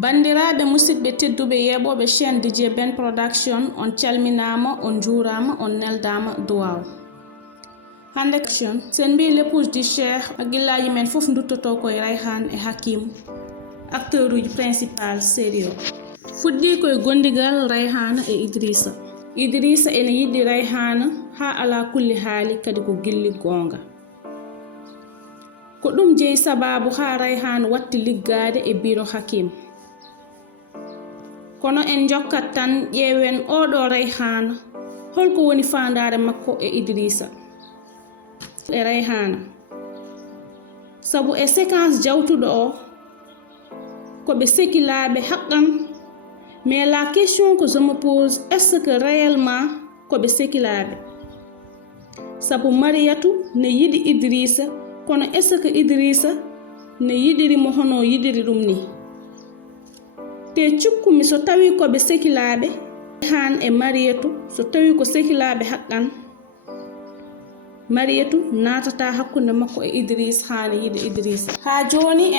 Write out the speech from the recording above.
Bandiraɓe musidɓe tedduɓe yeɓoɓe chaîne DJ Ben Production on calminama on juurama on neldama duwaw. Hande sen mbi l'épouse du cheikh haggillaji men foof duttoto koye Rayhane e Hakim acteur uji principal série o. Fuɗɗi koye gondigal Rayhane e Idrissa ene yiɗi Rayhane ha ala kulli haali kadi ko gilli gonga. Ko ɗum jeeyi sababu ha Rayhane watti liggade e biro Hakim. Kono en jokkat tan ƴeewen oɗo Rayhane holko woni fandare makko e Idrissa e Rayhane. Sabu e séquence jawtuɗo o koɓe sekilaɓe haqqan, mais la question que je me pose, est-ce que réellement koɓe sekilaɓe? Sabu Mariatou ne yiɗi Idrissa, kono est-ce que Idrissa ne yiɗirimo hono yiɗiri ɗum ni? Te cukkumi so tawi koɓe sekilaɓe Rayhane e Mariatou, so tawi ko sekilaɓe haqqan, Mariatou natata hakkunde makko e Idrissa hani yiɗi Idrissa. Ha joni